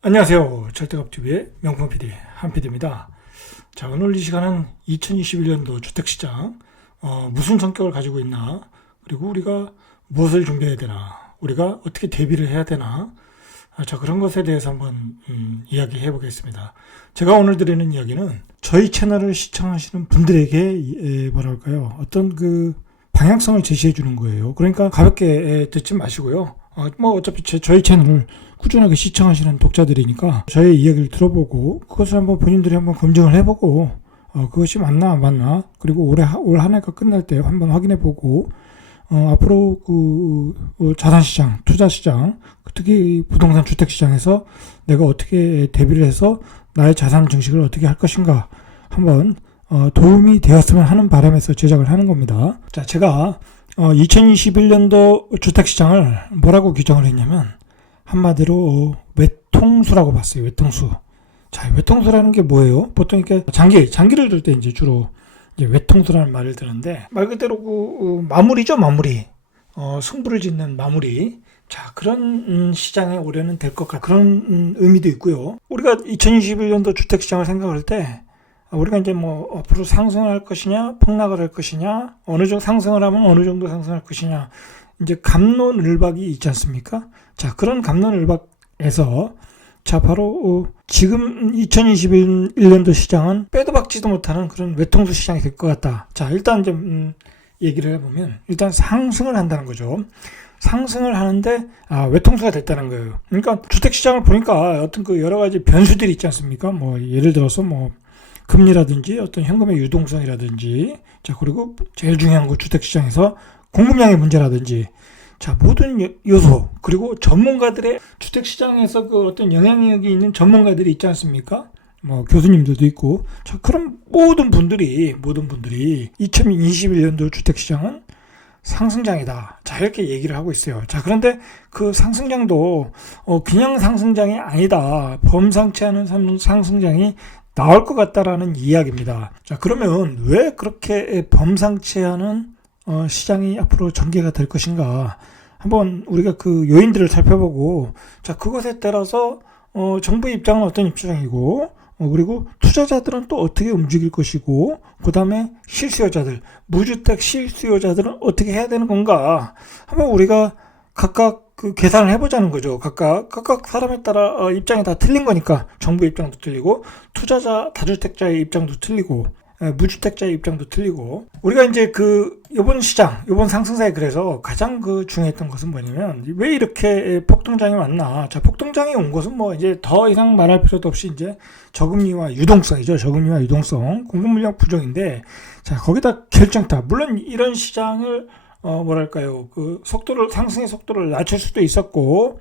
안녕하세요. 절대값TV의 명품 PD 한PD입니다. 자, 오늘 이 시간은 2021년도 주택시장 무슨 성격을 가지고 있나, 그리고 우리가 무엇을 준비해야 되나, 우리가 어떻게 대비를 해야 되나, 자, 그런 것에 대해서 한번 이야기해 보겠습니다. 제가 오늘 드리는 이야기는 저희 채널을 시청하시는 분들에게 뭐랄까요, 어떤 그 방향성을 제시해 주는 거예요. 그러니까 가볍게 듣지 마시고요. 어차피 저희 채널을 꾸준하게 시청하시는 독자들이니까 저의 이야기를 들어보고 그것을 한번 본인들이 한번 검증을 해보고 그것이 맞나 안 맞나, 그리고 올 한 해가 끝날 때 한번 확인해보고 앞으로 자산시장, 투자시장, 특히 부동산 주택시장에서 내가 어떻게 대비를 해서 나의 자산 증식을 어떻게 할 것인가 한번 도움이 되었으면 하는 바람에서 제작을 하는 겁니다. 자, 제가 2021년도 주택시장을 뭐라고 규정을 했냐면 한마디로 외통수라고 봤어요. 외통수. 자, 외통수라는 게 뭐예요? 보통 이렇게 장기를 둘 때 이제 주로 이제 외통수라는 말을 드는데, 말 그대로 마무리죠, 마무리. 승부를 짓는 마무리. 자, 그런 시장에 올해는 될 것 같은 그런 의미도 있고요. 우리가 2021년도 주택시장을 생각할 때 우리가 이제 앞으로 상승을 할 것이냐, 폭락을 할 것이냐, 어느 정도 상승을 하면 어느 정도 상승할 것이냐, 이제 갑론을박이 있지 않습니까? 자, 그런 갑론을박에서 자, 바로 지금 2021년도 시장은 빼도 박지도 못하는 그런 외통수 시장이 될 것 같다. 자, 일단 좀 얘기를 해보면 일단 상승을 한다는 거죠. 상승을 하는데 외통수가 됐다는 거예요. 그러니까 주택시장을 보니까 어떤 그 여러 가지 변수들이 있지 않습니까? 예를 들어서 금리라든지 어떤 현금의 유동성이라든지, 자, 그리고 제일 중요한 거 주택시장에서 공급량의 문제라든지, 자, 모든 요소, 그리고 전문가들의 주택시장에서 그 어떤 영향력이 있는 전문가들이 있지 않습니까? 교수님들도 있고, 자, 그런 모든 분들이 2021년도 주택시장은 상승장이다. 자, 이렇게 얘기를 하고 있어요. 자, 그런데 그 상승장도 그냥 상승장이 아니다. 범상치 않은 상승장이 나올 것 같다라는 이야기입니다. 자, 그러면 왜 그렇게 범상치 않은 시장이 앞으로 전개가 될 것인가? 한번 우리가 그 요인들을 살펴보고, 자, 그것에 따라서 정부의 입장은 어떤 입장이고, 그리고 투자자들은 또 어떻게 움직일 것이고, 그 다음에 실수요자들, 무주택 실수요자들은 어떻게 해야 되는 건가? 한번 우리가 각각 그 계산을 해보자는 거죠. 각각 사람에 따라 입장이 다 틀린 거니까, 정부 입장도 틀리고, 투자자, 다주택자의 입장도 틀리고, 무주택자의 입장도 틀리고, 우리가 이제 요번 상승사에 그래서 가장 중요했던 것은 뭐냐면, 왜 이렇게 폭등장이 왔나? 자, 폭등장이 온 것은 이제 더 이상 말할 필요도 없이 이제 저금리와 유동성이죠. 저금리와 유동성, 공급 물량 부족인데, 자, 거기다 결정타. 물론 이런 시장을 상승의 속도를 낮출 수도 있었고,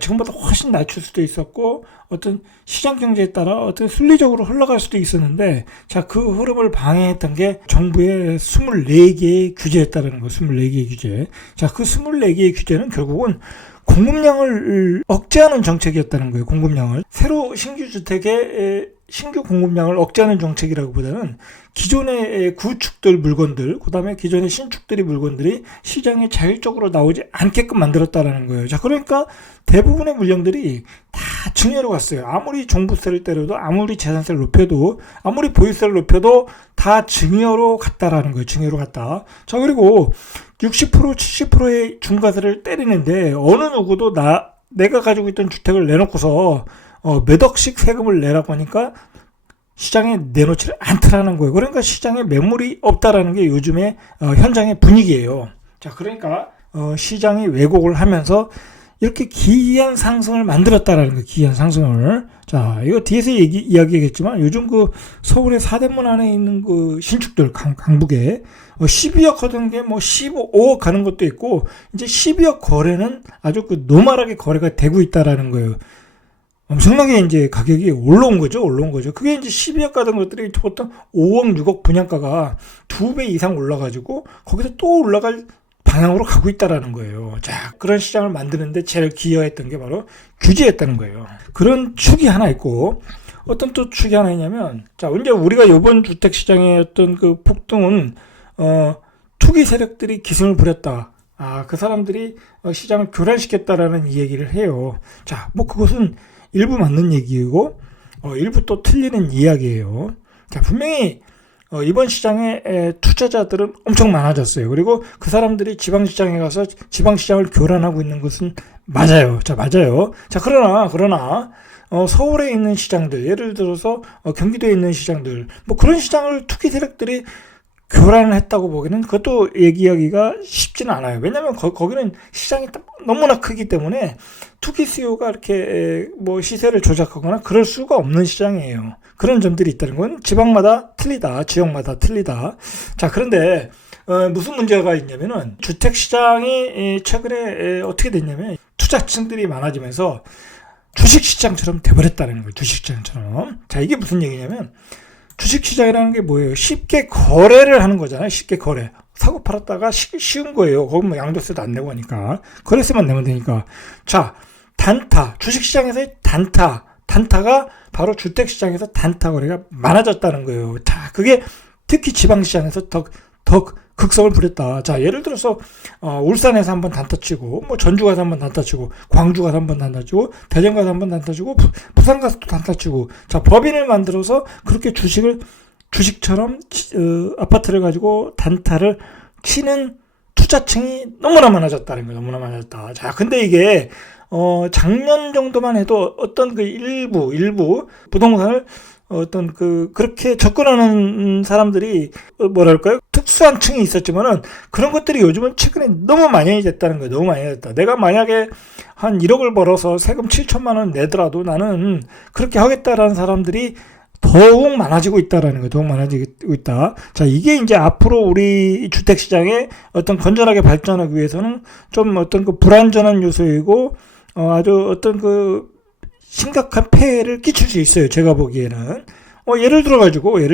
지금보다 훨씬 낮출 수도 있었고, 어떤 시장 경제에 따라 어떤 순리적으로 흘러갈 수도 있었는데, 자, 그 흐름을 방해했던 게 정부의 24개의 규제였다라는 거, 24개의 규제. 자, 그 24개의 규제는 결국은 공급량을 억제하는 정책이었다는 거예요, 공급량을. 새로 신규 주택의 신규 공급량을 억제하는 정책이라기보다는 기존의 구축들 물건들, 그 다음에 기존의 신축들이 물건들이 시장에 자율적으로 나오지 않게끔 만들었다라는 거예요. 자, 그러니까 대부분의 물량들이 다 증여로 갔어요. 아무리 종부세를 때려도, 아무리 재산세를 높여도, 아무리 보유세를 높여도 다 증여로 갔다라는 거예요. 증여로 갔다. 자, 그리고 60%, 70%의 중과세를 때리는데 어느 누구도 내가 가지고 있던 주택을 내놓고서 몇 억씩 세금을 내라고 하니까 시장에 내놓지를 않더라는 거예요. 그러니까 시장에 매물이 없다라는 게 요즘의 현장의 분위기예요. 자, 그러니까 시장이 왜곡을 하면서 이렇게 기이한 상승을 만들었다라는 거예요. 기이한 상승을. 자, 이거 뒤에서 이야기하겠지만 요즘 서울의 사대문 안에 있는 신축들, 강북에 12억 하던 게 15억 가는 것도 있고, 이제 12억 거래는 아주 노멀하게 거래가 되고 있다라는 거예요. 엄청나게 이제 가격이 올라온 거죠. 그게 이제 12억 가던 것들이 보통 5억, 6억 분양가가 2배 이상 올라가지고 거기서 또 올라갈 방향으로 가고 있다라는 거예요. 자, 그런 시장을 만드는데 제일 기여했던 게 바로 규제였다는 거예요. 그런 축이 하나 있고, 어떤 또 축이 하나 있냐면, 자, 이제 우리가 이번 주택시장의 어떤 폭등은 투기 세력들이 기승을 부렸다. 그 사람들이 시장을 교란시켰다라는 얘기를 해요. 자, 그것은 일부 맞는 얘기이고 일부 또 틀리는 이야기예요. 자, 분명히 이번 시장에 투자자들은 엄청 많아졌어요. 그리고 그 사람들이 지방시장에 가서 지방시장을 교란하고 있는 것은 맞아요. 자, 맞아요. 자, 그러나 서울에 있는 시장들, 예를 들어서 경기도에 있는 시장들, 뭐 그런 시장을 투기 세력들이 교란을 했다고 보기는 그것도 얘기하기가 쉽지는 않아요. 왜냐하면 거기는 시장이 너무나 크기 때문에 투기 수요가 이렇게 뭐 시세를 조작하거나 그럴 수가 없는 시장이에요. 그런 점들이 있다는 건 지방마다 틀리다, 지역마다 틀리다. 자, 그런데 무슨 문제가 있냐면은 주택시장이 최근에 어떻게 됐냐면 투자층들이 많아지면서 주식시장처럼 돼버렸다는 거예요. 주식시장처럼. 자, 이게 무슨 얘기냐면 주식시장이라는 게 뭐예요? 쉽게 거래를 하는 거잖아요. 쉽게 거래. 사고 팔았다가 쉬운 거예요. 거기 뭐 양도세도 안 내고 하니까. 거래세만 내면 되니까. 자, 단타. 주식시장에서의 단타가 바로 주택시장에서 단타 거래가 많아졌다는 거예요. 자, 그게 특히 지방시장에서 더 극성을 부렸다. 자, 예를 들어서 울산에서 한번 단타 치고, 뭐 전주 가서 한번 단타 치고, 광주 가서 한번 단타 치고, 대전 가서 한번 단타 치고, 부산 가서 또 단타 치고, 자, 법인을 만들어서 그렇게 주식처럼 아파트를 가지고 단타를 치는 투자층이 너무나 많아졌다는 거예요. 너무나 많아졌다. 자, 근데 이게 작년 정도만 해도 어떤 그 일부 부동산을 그렇게 접근하는 사람들이, 뭐랄까요? 특수한 층이 있었지만은, 그런 것들이 요즘은 최근에 너무 많이 됐다는 거예요. 너무 많이 됐다. 내가 만약에 한 1억을 벌어서 세금 7천만 원 내더라도 나는 그렇게 하겠다라는 사람들이 더욱 많아지고 있다라는 거예요. 더욱 많아지고 있다. 자, 이게 이제 앞으로 우리 주택시장에 건전하게 발전하기 위해서는 좀 그 불안전한 요소이고, 아주 심각한 폐해를 끼칠 수 있어요. 제가 보기에는. 예를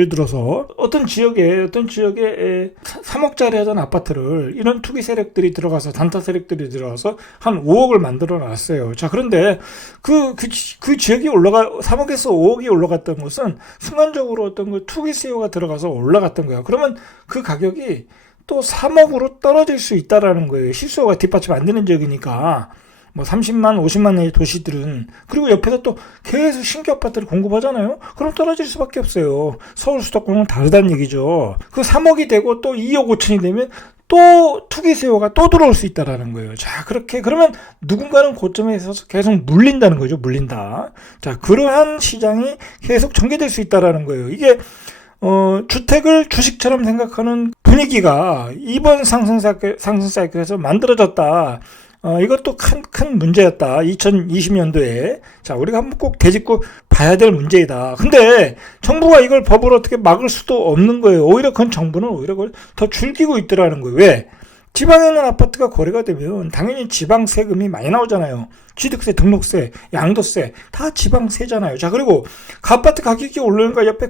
들어서 어떤 지역에 3억짜리 하던 아파트를 이런 투기 세력들이 들어가서, 단타 세력들이 들어가서 한 5억을 만들어 놨어요. 자, 그런데 그 지역이 3억에서 5억이 올라갔던 것은 순간적으로 그 투기 수요가 들어가서 올라갔던 거예요. 그러면 그 가격이 또 3억으로 떨어질 수 있다라는 거예요. 실수요가 뒷받침 안 되는 지역이니까. 뭐 30만, 50만의 도시들은, 그리고 옆에서 또 계속 신규 아파트를 공급하잖아요. 그럼 떨어질 수밖에 없어요. 서울 수도권은 다르다는 얘기죠. 그 3억이 되고 또 2억 5천이 되면 또 투기 수요가 또 들어올 수 있다라는 거예요. 자, 그러면 누군가는 고점에 있어서 계속 물린다는 거죠. 물린다. 자, 그러한 시장이 계속 전개될 수 있다라는 거예요. 이게 주택을 주식처럼 생각하는 분위기가 이번 상승 사이클에서 만들어졌다. 이것도 큰 문제였다. 2020년도에. 자, 우리가 한번 꼭 되짚고 봐야 될 문제이다. 근데 정부가 이걸 법으로 어떻게 막을 수도 없는 거예요. 오히려 정부는 그걸 더 줄이고 있더라는 거예요. 왜? 지방에 있는 아파트가 거래가 되면 당연히 지방 세금이 많이 나오잖아요. 취득세, 등록세, 양도세 다 지방 세잖아요. 자, 그리고 그 아파트 가격이 오르니까 옆에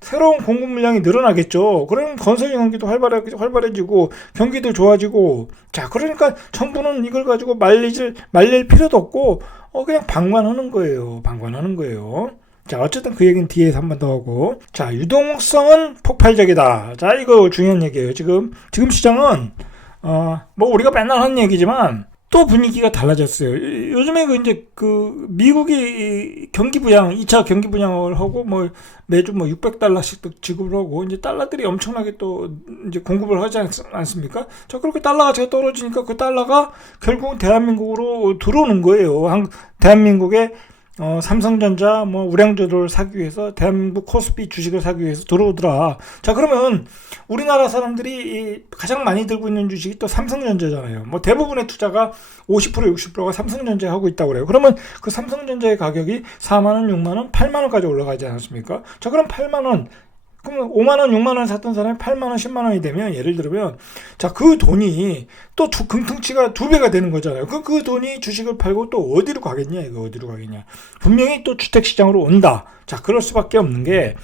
새로운 공급 물량이 늘어나겠죠. 그러면 건설 경기도 활발해지고 경기도 좋아지고. 자, 그러니까 정부는 이걸 가지고 말릴 필요도 없고 그냥 방관하는 거예요. 자, 어쨌든 그 얘기는 뒤에서 한 번 더 하고. 자, 유동성은 폭발적이다. 자, 이거 중요한 얘기예요. 지금 시장은 뭐 우리가 맨날 하는 얘기지만 또 분위기가 달라졌어요. 요즘에 미국이 경기 부양, 2차 경기 부양을 하고 매주 600달러씩 지급을 하고, 이제 달러들이 엄청나게 또 이제 공급을 하지 않습니까? 자, 그렇게 달러가 제가 떨어지니까 그 달러가 결국은 대한민국으로 들어오는 거예요. 대한민국의 삼성전자, 우량주를 사기 위해서, 대한민국 코스피 주식을 사기 위해서 들어오더라. 자, 그러면 우리나라 사람들이 가장 많이 들고 있는 주식이 또 삼성전자잖아요. 대부분의 투자가 50%, 60%가 삼성전자에 하고 있다고 그래요. 그러면 그 삼성전자의 가격이 4만원, 6만원, 8만원까지 올라가지 않았습니까? 자, 그럼 8만원, 그러면 5만원, 6만원 샀던 사람이 8만원, 10만원이 되면, 예를 들면, 자, 그 돈이 또 긍통치가 2배가 되는 거잖아요. 그 돈이 주식을 팔고 또 어디로 가겠냐, 분명히 또 주택시장으로 온다. 자, 그럴 수밖에 없는 게,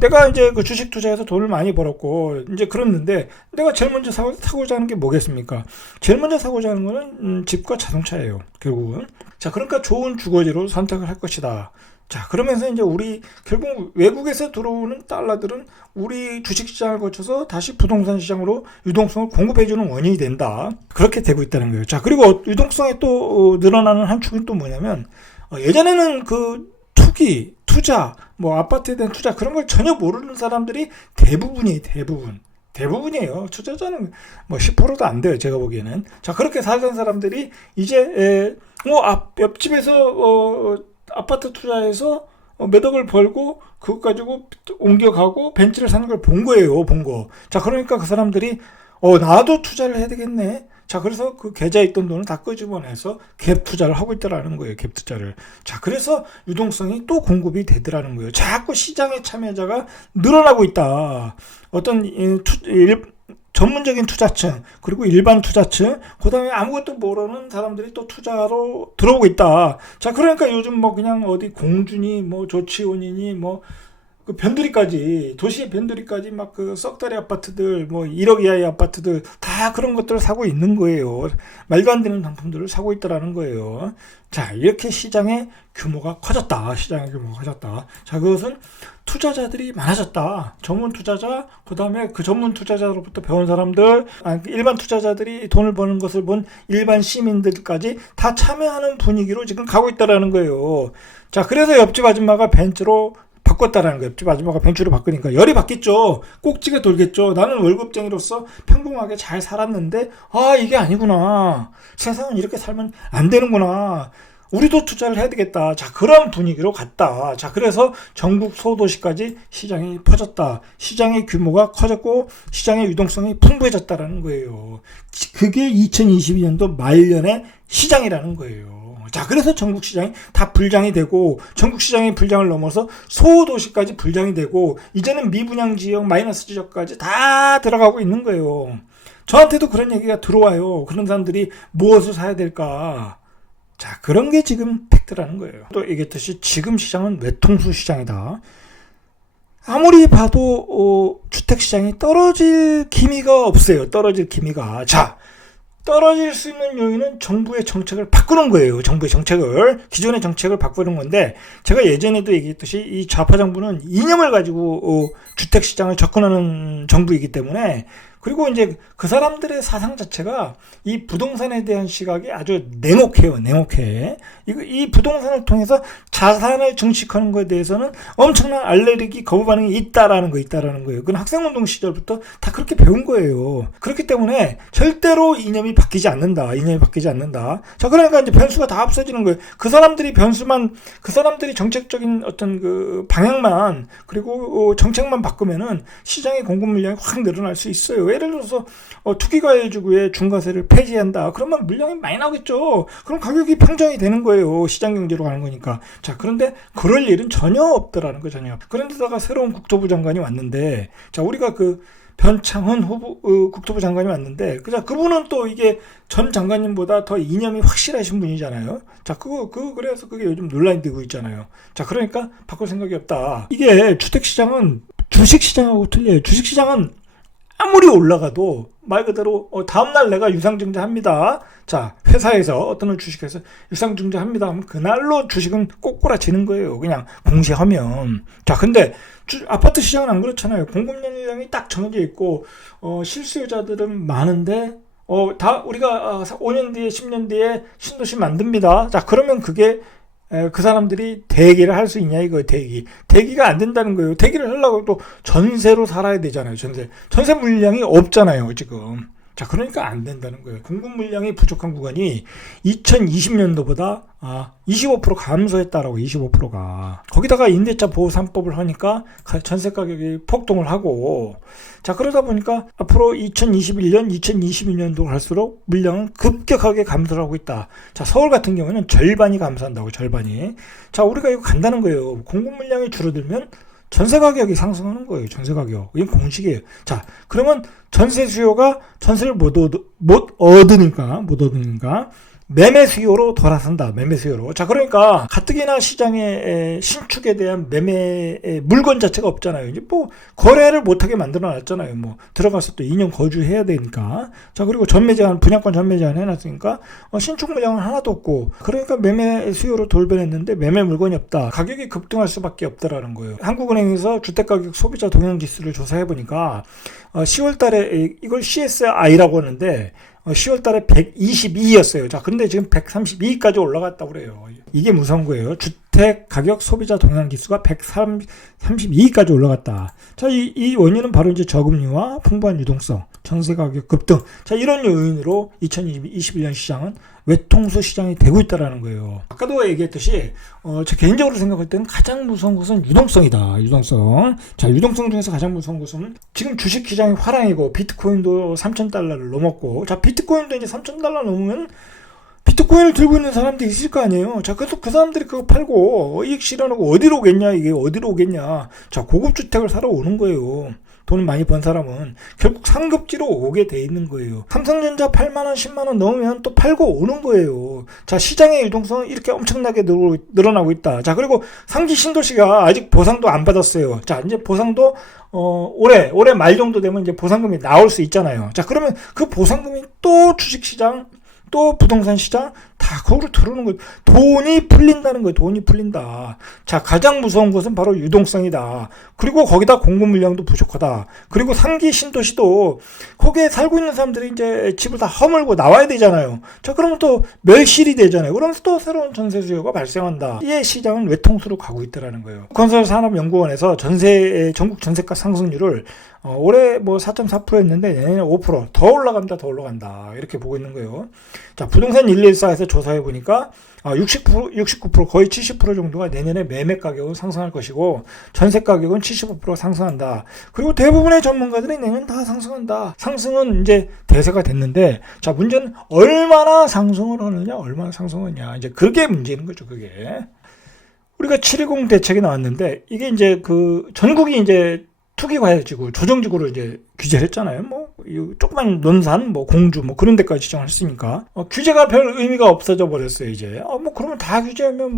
내가 이제 그 주식 투자해서 돈을 많이 벌었고, 이제 그랬는데, 내가 제일 먼저 사고자 하는 게 뭐겠습니까? 제일 먼저 사고자 하는 거는, 집과 자동차예요, 결국은. 자, 그러니까 좋은 주거지로 선택을 할 것이다. 자, 그러면서 이제 우리 결국 외국에서 들어오는 달러들은 우리 주식시장을 거쳐서 다시 부동산 시장으로 유동성을 공급해주는 원인이 된다. 그렇게 되고 있다는 거예요. 자, 그리고 유동성이 또 늘어나는 한 축은 또 뭐냐면 예전에는 그 투기, 투자, 뭐 아파트에 대한 투자 그런 걸 전혀 모르는 사람들이 대부분이에요. 투자자는 뭐 10%도 안 돼요. 제가 보기에는. 자, 그렇게 살던 사람들이 이제 옆집에서 아파트 투자해서 몇 억을 벌고 그것 가지고 옮겨가고 벤츠를 사는 걸 본 거예요. 본 거. 자, 그러니까 그 사람들이 나도 투자를 해야 되겠네. 자, 그래서 그 계좌에 있던 돈을 다 끄집어내서 갭 투자를 하고 있더라는 거예요. 갭 투자를. 자, 그래서 유동성이 또 공급이 되더라는 거예요. 자꾸 시장의 참여자가 늘어나고 있다. 어떤 전문적인 투자층, 그리고 일반 투자층, 그 다음에 아무것도 모르는 사람들이 또 투자로 들어오고 있다. 자, 그러니까 요즘 뭐 그냥 어디 공준이, 뭐 조치원이니, 뭐, 그 변두리까지, 도시의 변두리까지 막 그 썩다리 아파트들, 뭐 1억 이하의 아파트들, 다 그런 것들을 사고 있는 거예요. 말도 안 되는 상품들을 사고 있다라는 거예요. 자, 이렇게 시장의 규모가 커졌다. 자, 그것은 투자자들이 많아졌다. 전문 투자자, 그 다음에 그 전문 투자자로부터 배운 사람들, 일반 투자자들이 돈을 버는 것을 본 일반 시민들까지 다 참여하는 분위기로 지금 가고 있다라는 거예요. 자, 그래서 옆집 아줌마가 벤츠로 바꿨다라는 거예요. 옆집 아줌마가 벤츠로 바꾸니까 열이 받겠죠. 꼭지가 돌겠죠. 나는 월급쟁이로서 평범하게 잘 살았는데 이게 아니구나. 세상은 이렇게 살면 안 되는구나. 우리도 투자를 해야 되겠다. 자, 그런 분위기로 갔다. 자, 그래서 전국 소도시까지 시장이 퍼졌다. 시장의 규모가 커졌고 시장의 유동성이 풍부해졌다라는 거예요. 그게 2022년도 말년의 시장이라는 거예요. 자, 그래서 전국 시장이 다 불장이 되고 전국 시장이 불장을 넘어서 소도시까지 불장이 되고 이제는 미분양 지역, 마이너스 지역까지 다 들어가고 있는 거예요. 저한테도 그런 얘기가 들어와요. 그런 사람들이 무엇을 사야 될까? 자, 그런 게 지금 팩트라는 거예요. 또 얘기했듯이 지금 시장은 외통수 시장이다. 아무리 봐도 주택시장이 떨어질 기미가 없어요. 자, 떨어질 수 있는 요인은 정부의 정책을 바꾸는 거예요. 기존의 정책을 바꾸는 건데, 제가 예전에도 얘기했듯이 이 좌파 정부는 이념을 가지고 주택시장을 접근하는 정부이기 때문에, 그리고 이제 그 사람들의 사상 자체가 이 부동산에 대한 시각이 아주 냉혹해요. 이 부동산을 통해서 자산을 증식하는 것에 대해서는 엄청난 알레르기, 거부 반응이 있다라는 거예요. 그건 학생운동 시절부터 다 그렇게 배운 거예요. 그렇기 때문에 절대로 이념이 바뀌지 않는다. 자, 그러니까 이제 변수가 다 없어지는 거예요. 그 사람들이 정책적인 어떤 그 방향만, 그리고 정책만 바꾸면은 시장의 공급 물량이 확 늘어날 수 있어요. 예를 들어서 투기과열지구의 중과세를 폐지한다. 그러면 물량이 많이 나오겠죠. 그럼 가격이 평정이 되는 거예요. 시장 경제로 가는 거니까. 자, 그런데 그럴 일은 전혀 없더라는 거, 전혀. 그런데다가 새로운 국토부 장관이 왔는데, 자, 우리가 그 변창훈 국토부 장관이 왔는데, 그분은 또 이게 전 장관님보다 더 이념이 확실하신 분이잖아요. 자, 그래서 그게 요즘 논란이 되고 있잖아요. 자, 그러니까 바꿀 생각이 없다. 이게 주택시장은 주식시장하고 틀려요. 주식시장은 아무리 올라가도 말 그대로 다음날 내가 유상증자합니다. 자, 회사에서 어떤 주식에서 유상증자합니다 하면 그날로 주식은 꼬꾸라지는 거예요. 그냥 공시하면. 자, 근데 아파트 시장은 안 그렇잖아요. 공급 연령이 딱 정해져 있고 실수요자들은 많은데 다 우리가 5년 뒤에 10년 뒤에 신도시 만듭니다. 자, 그러면 그게 그 사람들이 대기를 할 수 있냐 이거예요. 대기가 안 된다는 거예요. 대기를 하려고 또 전세로 살아야 되잖아요. 전세 물량이 없잖아요 지금. 자, 그러니까 안 된다는 거예요. 공급 물량이 부족한 구간이 2020년도보다 25% 감소했다라고. 25%가 거기다가 임대차 보호 3법을 하니까 전세 가격이 폭등을 하고, 자, 그러다 보니까 앞으로 2021년, 2022년도 갈수록 물량은 급격하게 감소를 하고 있다. 자, 서울 같은 경우는 절반이 감소한다고. 절반이. 자, 우리가 이거 간다는 거예요. 공급 물량이 줄어들면 전세 가격이 상승하는 거예요. 전세 가격. 이건 공식이에요. 자, 그러면 전세 수요가 전세를 못 얻으니까 매매 수요로 돌아선다. 매매 수요로. 자, 그러니까 가뜩이나 시장의 신축에 대한 매매 물건 자체가 없잖아요. 이제 뭐 거래를 못하게 만들어 놨잖아요. 뭐 들어가서 또 2년 거주해야 되니까. 자, 그리고 전매 제한, 분양권 전매 제한 해놨으니까 신축 물량은 하나도 없고, 그러니까 매매 수요로 돌변했는데 매매 물건이 없다. 가격이 급등할 수밖에 없다라는 거예요. 한국은행에서 주택가격 소비자 동향 지수를 조사해 보니까 10월 달에 이걸 CSI라고 하는데 10월 달에 122였어요. 자, 근데 지금 132까지 올라갔다고 그래요. 이게 무서운 거예요. 주택 가격 소비자 동향 지수가 132까지 올라갔다. 자, 이 원인은 바로 이제 저금리와 풍부한 유동성, 전세 가격 급등. 자, 이런 요인으로 2021년 시장은 외통수 시장이 되고 있다라는 거예요. 아까도 얘기했듯이 제 개인적으로 생각할 때는 가장 무서운 것은 유동성이다. 유동성. 자, 유동성 중에서 가장 무서운 것은 지금 주식 시장이 화랑이고 비트코인도 3,000달러를 넘었고, 자, 비트코인도 이제 3,000달러 넘으면 비트코인을 들고 있는 사람들이 있을 거 아니에요. 자, 그래서 그 사람들이 그거 팔고 이익 실현하고 어디로 오겠냐, 이게 어디로 오겠냐. 자, 고급 주택을 사러 오는 거예요. 돈을 많이 번 사람은 결국 상급지로 오게 돼 있는 거예요. 삼성전자 8만원, 10만원 넣으면 또 팔고 오는 거예요. 자, 시장의 유동성은 이렇게 엄청나게 늘어나고 있다. 자, 그리고 상기 신도시가 아직 보상도 안 받았어요. 자, 이제 보상도 올해 말 정도 되면 이제 보상금이 나올 수 있잖아요. 자, 그러면 그 보상금이 또 주식시장, 또 부동산 시장 다 거기로 들어오는 거예요. 돈이 풀린다는 거예요. 돈이 풀린다. 자, 가장 무서운 것은 바로 유동성이다. 그리고 거기다 공급 물량도 부족하다. 그리고 상기 신도시도 거기에 살고 있는 사람들이 이제 집을 다 허물고 나와야 되잖아요. 자, 그러면 또 멸실이 되잖아요. 그러면서 또 새로운 전세 수요가 발생한다. 이 시장은 외통수로 가고 있다는 거예요. 건설산업연구원에서 전국 전세가 상승률을 올해 뭐 4.4%였는데 내년에 5%, 더 올라간다 이렇게 보고 있는 거예요. 자, 부동산 114에서 조사해 보니까 69% 거의 70% 정도가 내년에 매매 가격은 상승할 것이고 전세 가격은 75% 상승한다. 그리고 대부분의 전문가들이 내년 다 상승한다. 상승은 이제 대세가 됐는데, 자, 문제는 얼마나 상승을 하느냐, 이제 그게 문제인 거죠. 그게 우리가 720 대책이 나왔는데 이게 이제 그 전국이 이제 투기과열지구, 조정지구로 이제 규제를 했잖아요. 뭐, 조그만 논산, 뭐, 공주, 뭐, 그런 데까지 지정을 했으니까. 규제가 별 의미가 없어져 버렸어요, 이제. 뭐, 그러면 다 규제하면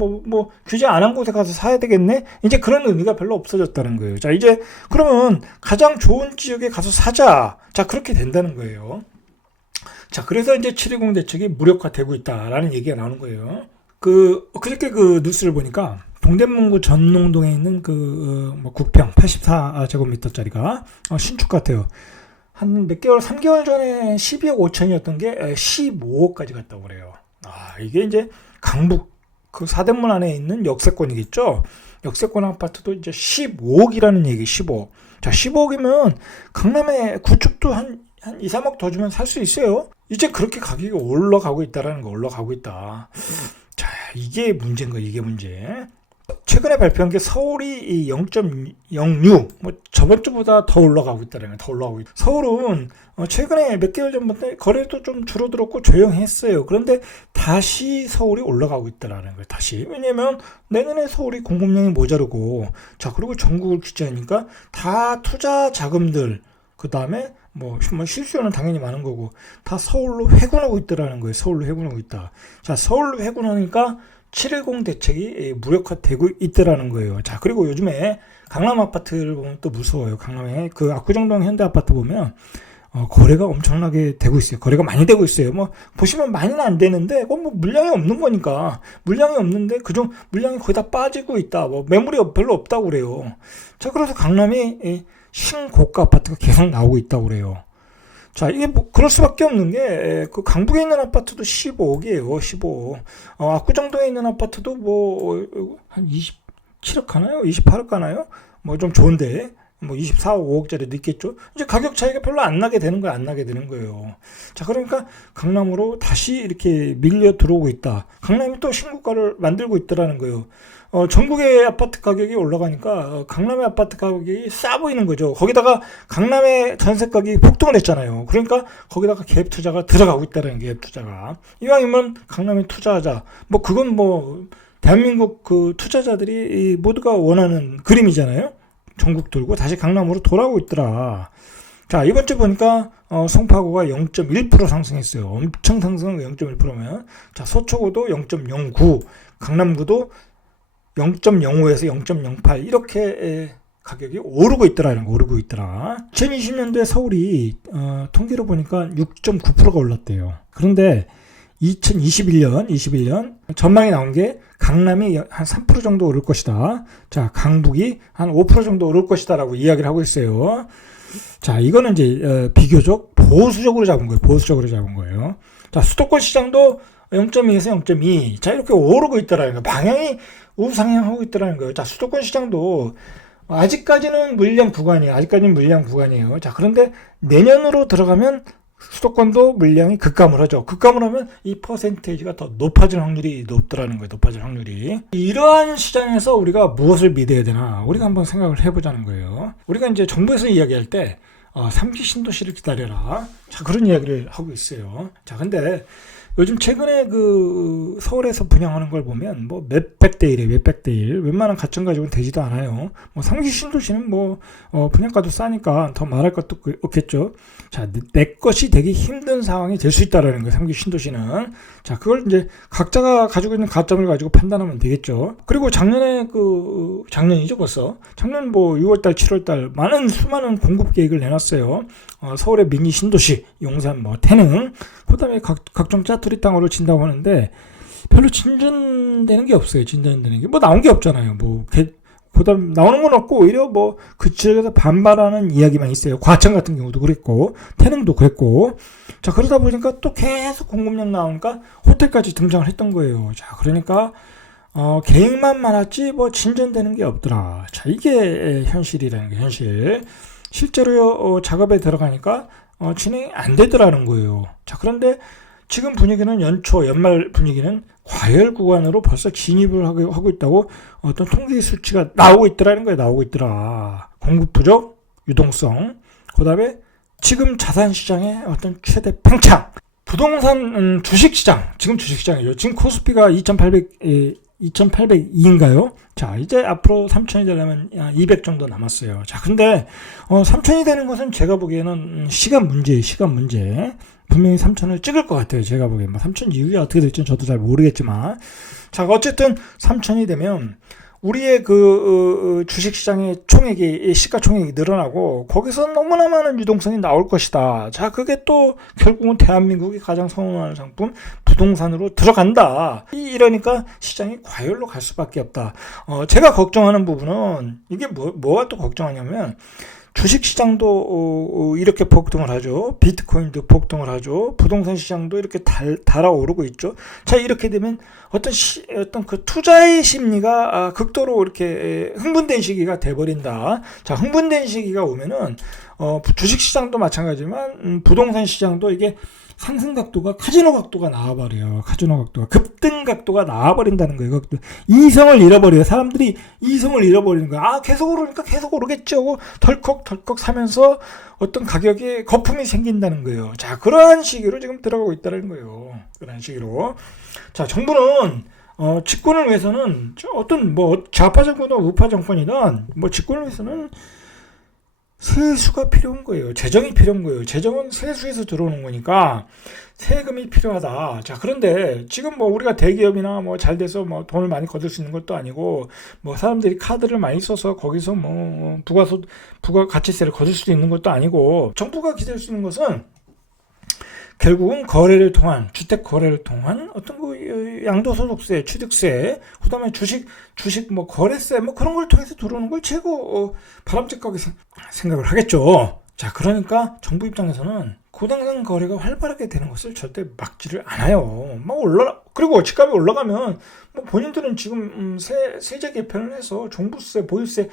규제 안 한 곳에 가서 사야 되겠네? 이제 그런 의미가 별로 없어졌다는 거예요. 자, 이제, 그러면 가장 좋은 지역에 가서 사자. 자, 그렇게 된다는 거예요. 자, 그래서 이제 720 대책이 무력화되고 있다라는 얘기가 나오는 거예요. 그저께 그 뉴스를 보니까, 동대문구 전농동에 있는 국평 84제곱미터짜리가 신축 같아요. 한 몇 개월, 3개월 전에 12억 5천이었던 게 15억까지 갔다고 그래요. 이게 이제 강북 그 사대문 안에 있는 역세권이겠죠. 역세권 아파트도 이제 15억이라는 얘기, 15억. 자, 15억이면 강남에 구축도 한 2, 3억 더 주면 살 수 있어요. 이제 그렇게 가격이 올라가고 있다라는 거, 올라가고 있다. 자, 이게 문제인 거예요, 이게 문제. 최근에 발표한 게 서울이 0.06, 뭐 저번 주보다 더 올라가고 있다는 거예요. 더 올라가고 있다. 서울은 최근에 몇 개월 전부터 거래도 좀 줄어들었고 조용했어요. 그런데 다시 서울이 올라가고 있다는 거예요. 다시. 왜냐면 내년에 서울이 공급량이 모자르고, 자, 그리고 전국을 규제하니까 다 투자 자금들, 그 다음에 뭐 실수요는 당연히 많은 거고, 다 서울로 회군하고 있다라는 거예요. 서울로 회군하고 있다. 자, 서울로 회군하니까 710 대책이 무력화되고 있더라는 거예요. 자, 그리고 요즘에 강남 아파트를 보면 또 무서워요. 강남에 그 압구정동 현대 아파트 보면 거래가 엄청나게 되고 있어요. 거래가 많이 되고 있어요. 뭐 보시면 많이는 안 되는데 뭐 물량이 없는 거니까, 물량이 없는데 그중 물량이 거의 다 빠지고 있다. 뭐 매물이 별로 없다고 그래요. 자, 그래서 강남이 신고가 아파트가 계속 나오고 있다고 그래요. 자, 이게 뭐 그럴 수밖에 없는 게 그 강북에 있는 아파트도 15억이에요. 15억. 압구정동에 있는 아파트도 뭐 한 27억 하나요? 28억 하나요? 뭐 좀 좋은데 뭐 24억, 5억짜리도 있겠죠. 이제 가격 차이가 별로 안 나게 되는 거예요. 자, 그러니까 강남으로 다시 이렇게 밀려 들어오고 있다. 강남이 또 신고가를 만들고 있다라는 거예요. 전국의 아파트 가격이 올라가니까 강남의 아파트 가격이 싸 보이는 거죠. 거기다가 강남의 전세 가격이 폭등을 했잖아요. 그러니까 거기다가 갭 투자가 들어가고 있다는 게, 갭 투자가. 이왕이면 강남에 투자하자. 뭐 그건 뭐 대한민국 그 투자자들이 모두가 원하는 그림이잖아요. 전국 돌고 다시 강남으로 돌아오고 있더라. 자, 이번 주 보니까 송파구가 0.1% 상승했어요. 엄청 상승한 0.1%면 자, 서초구도 0.09, 강남구도 0.05에서 0.08 이렇게 가격이 오르고 있더라는 거, 오르고 있더라. 2020년도에 서울이 통계로 보니까 6.9%가 올랐대요. 그런데 2021년 전망이 나온 게 강남이 한 3% 정도 오를 것이다. 자, 강북이 한 5% 정도 오를 것이다라고 이야기를 하고 있어요. 자, 이거는 이제 비교적 보수적으로 잡은 거예요. 보수적으로 잡은 거예요. 자, 수도권 시장도 0.2에서 0.2. 자, 이렇게 오르고 있더라는 거예요. 방향이 우상향하고 있더라는 거예요. 자, 수도권 시장도 아직까지는 물량 구간이에요. 자, 그런데 내년으로 들어가면 수도권도 물량이 급감을 하죠. 급감을 하면 이 퍼센테이지가 더 높아질 확률이 높더라는 거예요. 높아질 확률이. 이러한 시장에서 우리가 무엇을 믿어야 되나? 우리가 한번 생각을 해보자는 거예요. 우리가 이제 정부에서 이야기할 때 3기 신도시를 기다려라. 자, 그런 이야기를 하고 있어요. 자, 근데 요즘 최근에 그 서울에서 분양하는 걸 보면 뭐 몇백 대 1이에요. 몇백 대 1. 웬만한 가점 가지고는 되지도 않아요. 뭐 3기 신도시는 뭐 분양가도 싸니까 더 말할 것도 없겠죠. 자, 내 것이 되기 힘든 상황이 될 수 있다라는 거예요. 3기 신도시는. 자, 그걸 이제 각자가 가지고 있는 가점을 가지고 판단하면 되겠죠. 그리고 작년이죠 벌써. 작년 뭐 6월달, 7월달 수많은 공급 계획을 내놨어요. 서울의 미니 신도시, 용산, 뭐 태릉, 그다음에 각종 짜투리 땅으로 진다고 하는데 별로 진전되는 게 없어요. 진전되는 게 뭐 나온 게 없잖아요. 뭐 그다음 나오는 건 없고 오히려 뭐 그 지역에서 반발하는 이야기만 있어요. 과천 같은 경우도 그랬고 태릉도 그랬고. 자, 그러다 보니까 또 계속 공급량 나오니까 호텔까지 등장을 했던 거예요. 자, 그러니까 계획만 많았지 뭐 진전되는 게 없더라. 자, 이게 현실이라는 게 현실. 실제로 작업에 들어가니까 진행이 안 되더라는 거예요. 자, 그런데 지금 분위기는 연말 분위기는 과열 구간으로 벌써 진입을 하고 있다고 어떤 통계 수치가 나오고 있더라는 거예요. 나오고 있더라. 공급 부족, 유동성, 그 다음에 지금 자산시장의 어떤 최대 팽창, 부동산 주식시장, 지금 주식시장이죠. 지금 코스피가 2,802인가요? 자, 이제 앞으로 3,000이 되려면 200 정도 남았어요. 자, 근데 3,000이 되는 것은 제가 보기에는 시간 문제예요. 시간 문제. 분명히 3,000을 찍을 것 같아요. 제가 보기엔. 뭐 3,000 이후에 어떻게 될지는 저도 잘 모르겠지만. 자, 어쨌든 3,000이 되면 우리의 그 주식시장의 시가총액이 늘어나고 거기서 너무나 많은 유동성이 나올 것이다. 자, 그게 또 결국은 대한민국이 가장 선호하는 상품 부동산으로 들어간다. 이러니까 시장이 과열로 갈 수밖에 없다. 제가 걱정하는 부분은 이게 뭐가 또 걱정하냐면 주식시장도 이렇게 폭등을 하죠. 비트코인도 폭등을 하죠. 부동산 시장도 이렇게 달아오르고 있죠. 자, 이렇게 되면 어떤 그 투자의 심리가 극도로 이렇게 흥분된 시기가 돼버린다. 자, 흥분된 시기가 오면은 주식시장도 마찬가지지만 부동산 시장도 이게 상승 각도가 카지노 각도가 나와버려요. 카지노 각도가 급등 각도가 나와버린다는 거예요. 이성을 잃어버려요. 사람들이 이성을 잃어버리는 거예요. 계속 오르니까 계속 오르겠죠 하고 덜컥 사면서 어떤 가격에 거품이 생긴다는 거예요. 자, 그러한 시기로 지금 들어가고 있다는 거예요. 그런 시기로. 자, 정부는 집권을 위해서는 어떤 뭐 좌파 정권이든 우파 정권이든 뭐 집권을 위해서는 세수가 필요한 거예요. 재정이 필요한 거예요. 재정은 세수에서 들어오는 거니까 세금이 필요하다. 자, 그런데 지금 뭐 우리가 대기업이나 뭐 잘 돼서 뭐 돈을 많이 거둘 수 있는 것도 아니고 뭐 사람들이 카드를 많이 써서 거기서 뭐 부가가치세를 거둘 수도 있는 것도 아니고 정부가 기대할 수 있는 것은 결국은 주택 거래를 통한 어떤 그 양도소득세, 취득세, 그 다음에 주식 뭐 거래세 뭐 그런 걸 통해서 들어오는 걸 최고 바람직하게 생각을 하겠죠. 자, 그러니까 정부 입장에서는 부동산 거래가 활발하게 되는 것을 절대 막지를 않아요. 그리고 집값이 올라가면 뭐 본인들은 지금 세제 개편을 해서 종부세, 보유세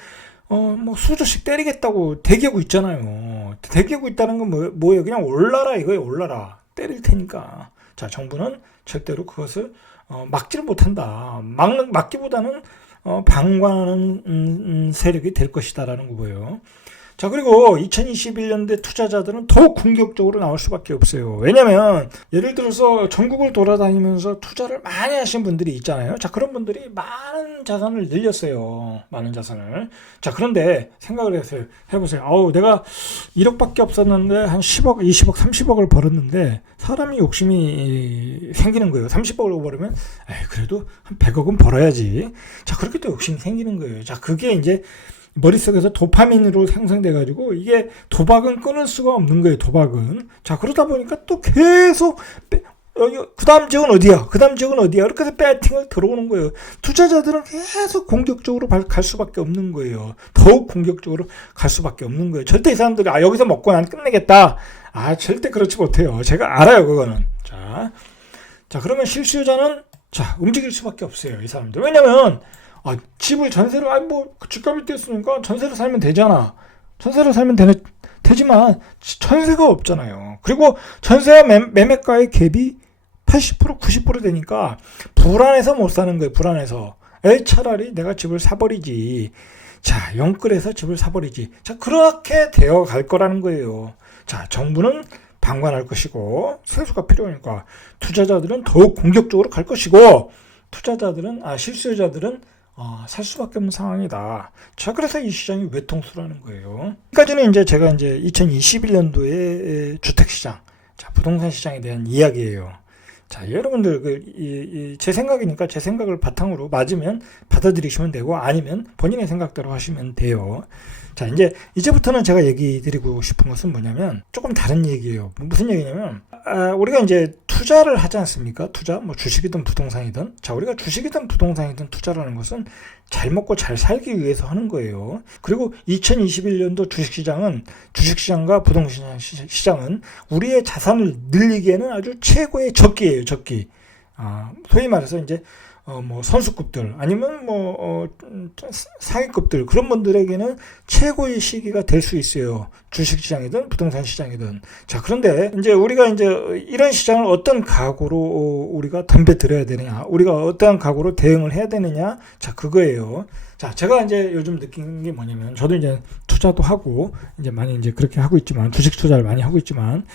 뭐 수조씩 때리겠다고 대기하고 있잖아요. 대기하고 있다는 건 뭐예요? 그냥 올라라 이거예요. 올라라. 때릴 테니까. 자, 정부는 절대로 그것을 막지를 못한다. 막기보다는 방관하는 세력이 될 것이다라는 거고요. 자, 그리고 2021년도에 투자자들은 더욱 공격적으로 나올 수밖에 없어요. 왜냐면 예를 들어서 전국을 돌아다니면서 투자를 많이 하신 분들이 있잖아요. 자, 그런 분들이 많은 자산을 늘렸어요. 많은 자산을. 자, 그런데 생각을 해보세요. 내가 1억밖에 없었는데 한 10억, 20억, 30억을 벌었는데 사람이 욕심이 생기는 거예요. 30억을 벌으면 그래도 한 100억은 벌어야지. 자, 그렇게 또 욕심이 생기는 거예요. 자, 그게 이제 머릿속에서 도파민으로 생성돼가지고 이게 도박은 끊을 수가 없는 거예요. 도박은. 자, 그러다 보니까 또 계속 그 다음 지역은 어디야? 그 다음 지역은 어디야? 이렇게 해서 배팅을 들어오는 거예요. 투자자들은 계속 공격적으로 갈 수밖에 없는 거예요. 더욱 공격적으로 갈 수밖에 없는 거예요. 절대 이 사람들이 여기서 먹고 난 끝내겠다. 절대 그렇지 못해요. 제가 알아요, 그거는. 자, 그러면 실수요자는 움직일 수밖에 없어요. 이 사람들. 왜냐면 집을 전세로 집값이 뛰었으니까 전세로 살면 되잖아. 전세로 살면 되지만 전세가 없잖아요. 그리고 전세와 매매가의 갭이 80% 90% 되니까 불안해서 못 사는 거예요. 불안해서. 차라리 내가 집을 사버리지. 자, 영끌해서 집을 사버리지. 자, 그렇게 되어 갈 거라는 거예요. 자, 정부는 방관할 것이고 세수가 필요하니까 투자자들은 더욱 공격적으로 갈 것이고 실수요자들은 살 수밖에 없는 상황이다. 자, 그래서 이 시장이 외통수라는 거예요. 여기까지는 제가 2021년도의 주택시장, 부동산 시장에 대한 이야기예요. 자, 여러분들 제 생각이니까 제 생각을 바탕으로 맞으면 받아들이시면 되고 아니면 본인의 생각대로 하시면 돼요. 자, 이제부터는 제가 얘기 드리고 싶은 것은 뭐냐면 조금 다른 얘기예요. 무슨 얘기냐면 우리가 투자를 하지 않습니까? 투자, 주식이든 부동산이든. 자, 우리가 주식이든 부동산이든 투자라는 것은 잘 먹고 잘 살기 위해서 하는 거예요. 그리고 2021년도 주식시장과 부동산 시장은 우리의 자산을 늘리기에는 아주 최고의 적기예요, 적기. 소위 말해서 선수급들 아니면 상위급들 그런 분들에게는 최고의 시기가 될 수 있어요. 주식시장이든 부동산 시장이든. 자, 그런데 우리가 이런 시장을 어떤 각오로 우리가 덤벼들어야 되느냐, 우리가 어떠한 각오로 대응을 해야 되느냐, 자, 그거예요. 자, 제가 요즘 느낀 게 뭐냐면 저도 투자도 하고 많이 그렇게 하고 있지만 주식 투자를 많이 하고 있지만.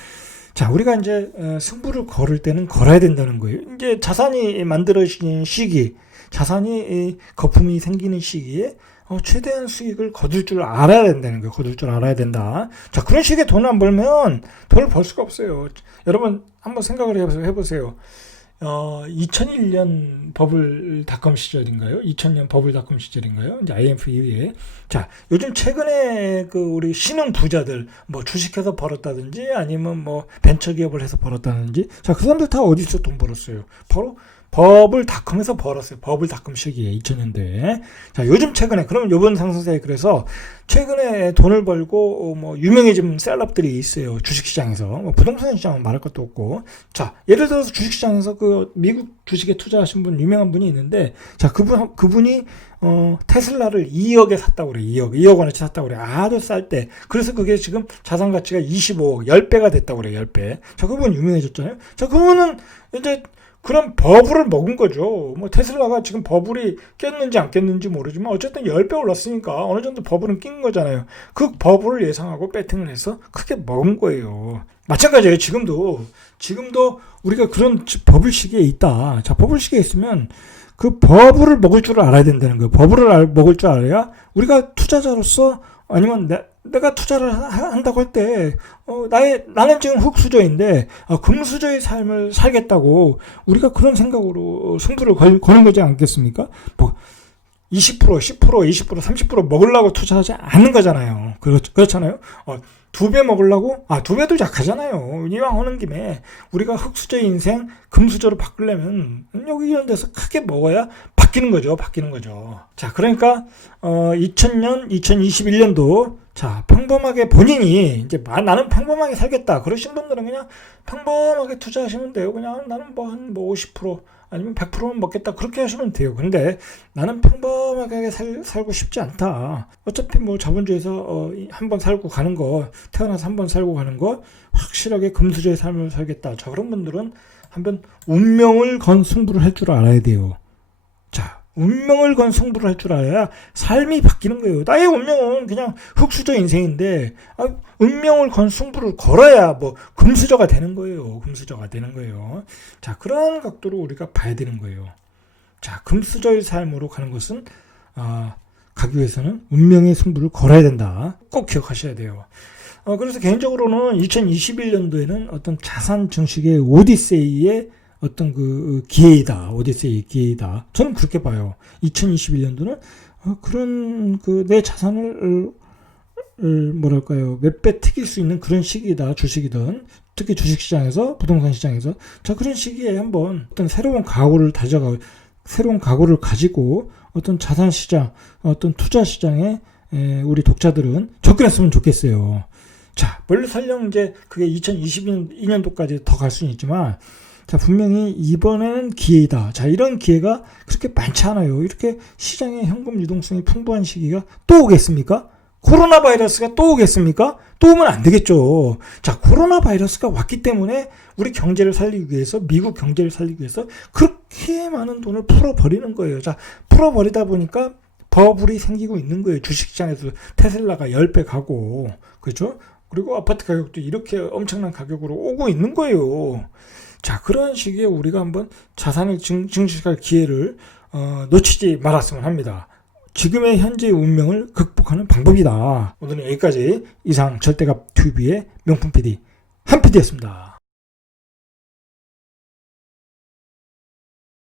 자, 우리가 승부를 걸을 때는 걸어야 된다는 거예요. 자산이 만들어지는 시기, 자산이 거품이 생기는 시기에 최대한 수익을 거둘 줄 알아야 된다는 거예요. 거둘 줄 알아야 된다. 자, 그런 식의 돈을 안 벌면 돈을 벌 수가 없어요. 여러분 한번 생각을 해보세요. 2001년 버블닷컴 시절인가요? 2000년 버블닷컴 시절인가요? IMF 이후에. 자, 요즘 최근에 우리 신흥 부자들, 주식해서 벌었다든지, 아니면 벤처기업을 해서 벌었다든지, 자, 그 사람들 다 어디서 돈 벌었어요? 바로 버블닷컴에서 벌었어요. 버블닷컴 시기에 2000년대에. 자, 요즘 최근에 그러면 요번 상승세에 그래서 최근에 돈을 벌고 유명해진 셀럽들이 있어요. 주식시장에서. 부동산 시장은 말할 것도 없고. 자, 예를 들어서 주식시장에서 미국 주식에 투자하신 분 유명한 분이 있는데, 자, 그분이 테슬라를 2억에 샀다고 그래. 2억 원어치 샀다고 그래. 아주 쌀 때. 그래서 그게 지금 자산 가치가 25억, 10배가 됐다고 그래. 10배. 자, 그분 유명해졌잖아요. 자, 그분은 그런 버블을 먹은 거죠. 테슬라가 지금 버블이 깼는지 안 깼는지 모르지만 어쨌든 10배 올랐으니까 어느 정도 버블은 낀 거잖아요. 그 버블을 예상하고 배팅을 해서 크게 먹은 거예요. 마찬가지예요. 지금도 우리가 그런 버블 시기에 있다. 자, 버블 시기에 있으면 그 버블을 먹을 줄 알아야 된다는 거예요. 버블을 먹을 줄 알아야 우리가 투자자로서 아니면 내가 투자를 한다고 할 때, 나는 지금 흙수저인데, 금수저의 삶을 살겠다고, 우리가 그런 생각으로 승부를 거는 거지 않겠습니까? 20%, 10%, 20%, 30% 먹으려고 투자하지 않는 거잖아요. 그렇잖아요? 2배 먹으려고? 2배도 약하잖아요. 이왕 하는 김에, 우리가 흙수저의 인생, 금수저로 바꾸려면, 여기 이런 데서 크게 먹어야 바뀌는 거죠. 자, 그러니까, 2000년, 2021년도, 자, 평범하게 본인이, 나는 평범하게 살겠다. 그러신 분들은 그냥 평범하게 투자하시면 돼요. 그냥 나는 한 50%, 아니면 100%는 먹겠다. 그렇게 하시면 돼요. 근데 나는 평범하게 살고 싶지 않다. 어차피 자본주의에서 한번 살고 가는 거, 태어나서 한번 살고 가는 거, 확실하게 금수저의 삶을 살겠다. 자, 그런 분들은 한번 운명을 건 승부를 할 줄 알아야 돼요. 자, 운명을 건 승부를 할 줄 알아야 삶이 바뀌는 거예요. 나의 운명은 그냥 흙수저 인생인데 운명을 건 승부를 걸어야 뭐 금수저가 되는 거예요. 금수저가 되는 거예요. 자, 그런 각도로 우리가 봐야 되는 거예요. 자, 금수저의 삶으로 가는 것은 가기 위해서는 운명의 승부를 걸어야 된다. 꼭 기억하셔야 돼요. 그래서 개인적으로는 2021년도에는 어떤 자산 증식의 오디세이의 어떤 그 기회이다. 오디세이의 기회이다. 저는 그렇게 봐요. 2021년도는 그런 그 내 자산을 뭐랄까요, 몇 배 튀길 수 있는 그런 시기다. 주식이든 특히 주식시장에서, 부동산 시장에서. 자, 그런 시기에 한번 어떤 새로운 각오를 가지고 어떤 자산 시장, 어떤 투자 시장에 우리 독자들은 접근했으면 좋겠어요. 자, 물론 설령 이제 그게 2022년도까지 더 갈 수는 있지만, 자, 분명히 이번에는 기회이다. 자, 이런 기회가 그렇게 많지 않아요. 이렇게 시장의 현금 유동성이 풍부한 시기가 또 오겠습니까? 코로나 바이러스가 또 오겠습니까? 또 오면 안 되겠죠. 자, 코로나 바이러스가 왔기 때문에 우리 경제를 살리기 위해서, 미국 경제를 살리기 위해서 그렇게 많은 돈을 풀어버리는 거예요. 자, 풀어버리다 보니까 버블이 생기고 있는 거예요. 주식시장에서 테슬라가 10배 가고, 그렇죠? 그리고 아파트 가격도 이렇게 엄청난 가격으로 오고 있는 거예요. 자, 그런 시기에 우리가 한번 자산을 증식할 기회를 놓치지 말았으면 합니다. 지금의 현재의 운명을 극복하는 방법이다. 오늘은 여기까지. 이상 절대값 TV의 명품 PD 한 PD였습니다.